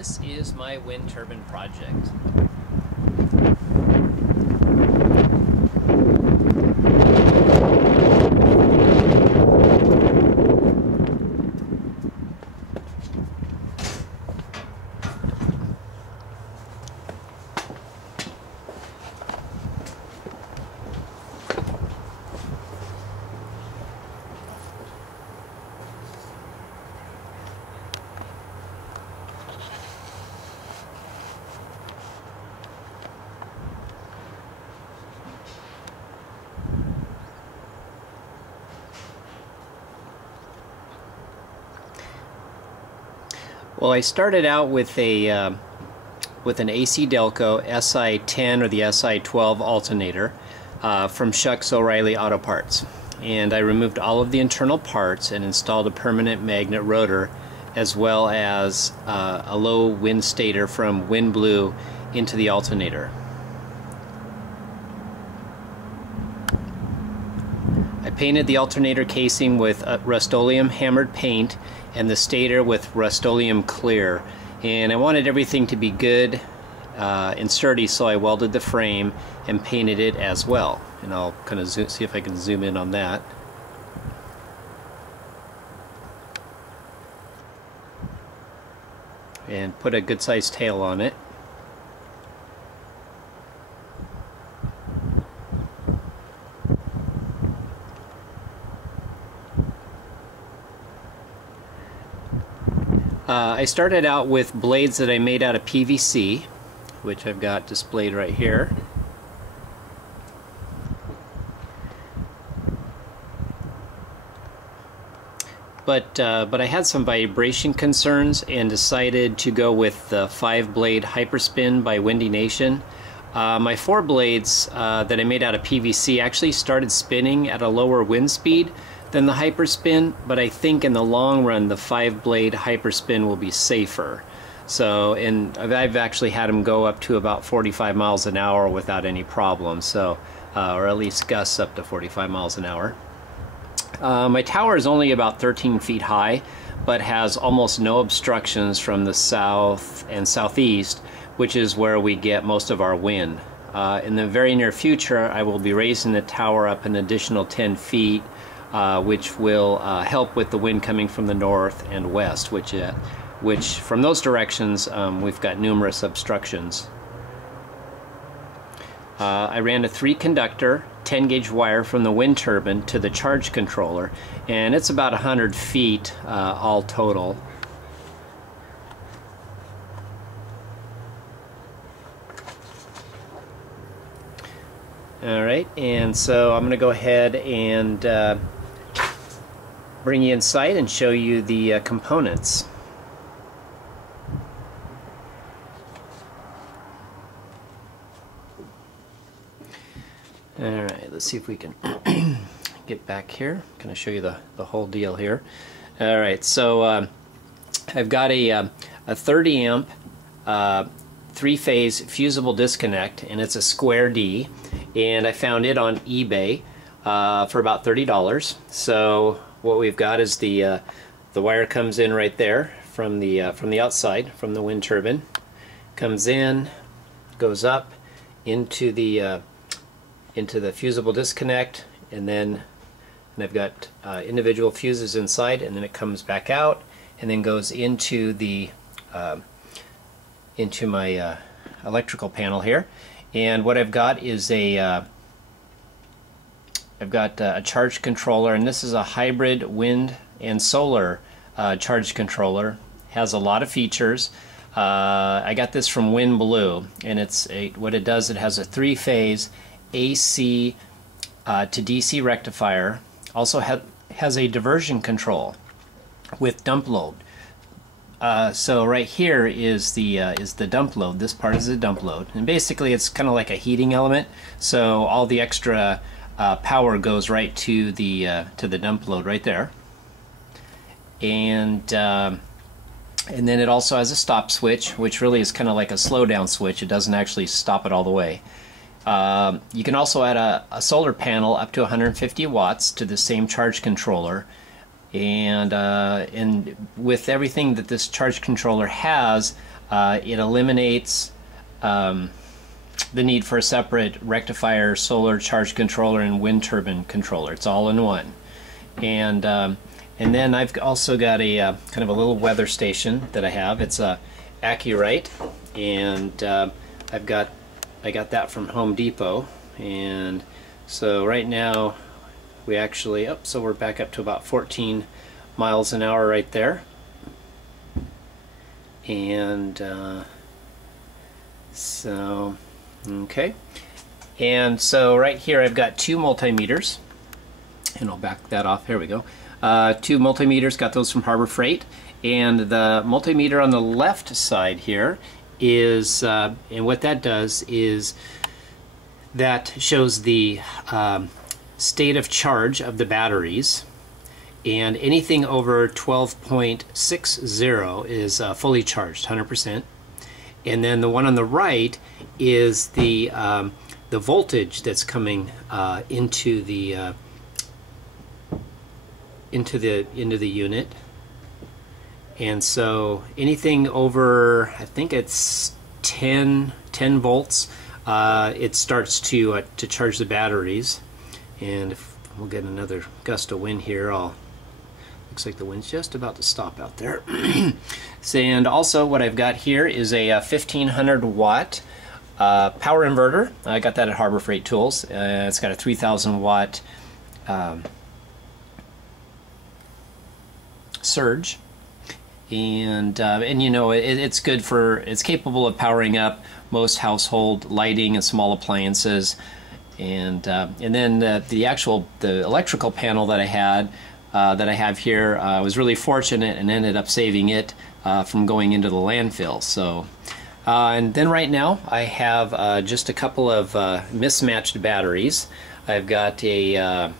This is my wind turbine project. Well, I started out with an AC Delco SI-10 or the SI-12 alternator from Schuck's O'Reilly Auto Parts, and I removed all of the internal parts and installed a permanent magnet rotor as well as a low wind stator from Wind Blue into the alternator. I painted the alternator casing with Rust-Oleum hammered paint and the stator with Rust-Oleum clear, and I wanted everything to be good and sturdy, so I welded the frame and painted it as well. And I'll kind of see if I can zoom in on that. And put a good sized tail on it. I started out with blades that I made out of PVC, which I've got displayed right here. But I had some vibration concerns and decided to go with the 5-blade Hyperspin by Windy Nation. My 4 blades that I made out of PVC actually started spinning at a lower wind speed than the Hyperspin, but I think in the long run the 5-blade Hyperspin will be safer. So, and I've actually had them go up to about 45 miles an hour without any problem, so or at least gusts up to 45 miles an hour. My tower is only about 13 feet high, but has almost no obstructions from the south and southeast, which is where we get most of our wind. In the very near future, I will be raising the tower up an additional 10 feet, which will help with the wind coming from the north and west, which from those directions we've got numerous obstructions. I ran a 3-conductor 10-gauge wire from the wind turbine to the charge controller, and it's about 100 feet all total. Alright, and so I'm going to go ahead and bring you inside and show you the components. Alright, let's see if we can get back here. I'm going to show you the whole deal here. Alright, so I've got a 30 amp 3-phase fusible disconnect, and it's a square D, and I found it on eBay for about $30. So what we've got is the wire comes in right there from the outside, from the wind turbine, comes in, goes up into the fusible disconnect, and then I've got individual fuses inside, and then it comes back out and then goes into the into my electrical panel here. And what I've got is I've got a charge controller, and this is a hybrid wind and solar charge controller. Has a lot of features. I got this from Wind Blue, and what it does, it has a 3-phase AC to DC rectifier. Also has a diversion control with dump load. So right here is the dump load. This part is the dump load, and basically it's kind of like a heating element. So all the extra power goes right to the dump load right there, and then it also has a stop switch, which really is kind of like a slow down switch. It doesn't actually stop it all the way. You can also add a solar panel up to 150 watts to the same charge controller, and with everything that this charge controller has, It eliminates the need for a separate rectifier, solar charge controller, and wind turbine controller. It's all in one. And then I've also got a kind of a little weather station that I have. It's a Accurite, and I got that from Home Depot. And so right now we actually, so we're back up to about 14 miles an hour right there. And so, okay. And so right here I've got two multimeters, and I'll back that off. Here we go. Two multimeters, got those from Harbor Freight. And the multimeter on the left side here is, and what that does is that shows the state of charge of the batteries, and anything over 12.60 is fully charged, 100%. And then the one on the right is the voltage that's coming into the unit. And so anything over, I think it's 10 volts, it starts to charge the batteries. And if we'll get another gust of wind here, looks like the wind's just about to stop out there. And also what I've got here is a 1500 watt power inverter. I got that at Harbor Freight Tools. It's got a 3000 watt surge. And you know, it's good for, it's capable of powering up most household lighting and small appliances. And then the electrical panel that I have here, I was really fortunate and ended up saving it from going into the landfill. So and then right now I have just a couple of mismatched batteries. I've got an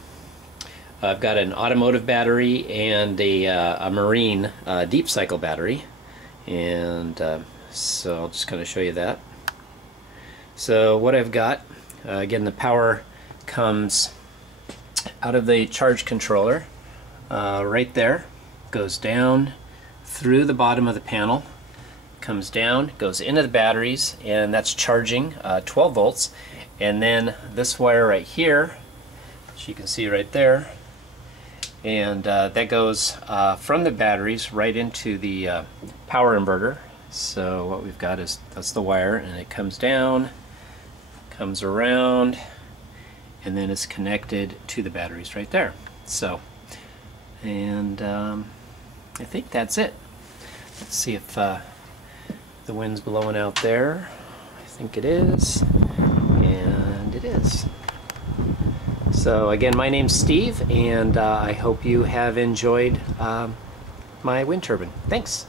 automotive battery and a marine deep cycle battery, and so I'll just kind of show you that. So what I've got, again, the power comes out of the charge controller right there, goes down through the bottom of the panel, comes down, goes into the batteries, and that's charging 12 volts. And then this wire right here, which you can see right there, and that goes from the batteries right into the power inverter. So what we've got is, that's the wire, and it comes down, comes around, and then it's connected to the batteries right there. So, and I think that's it. Let's see if the wind's blowing out there. I think it is, and it is. So again, my name's Steve, and I hope you have enjoyed my wind turbine. Thanks.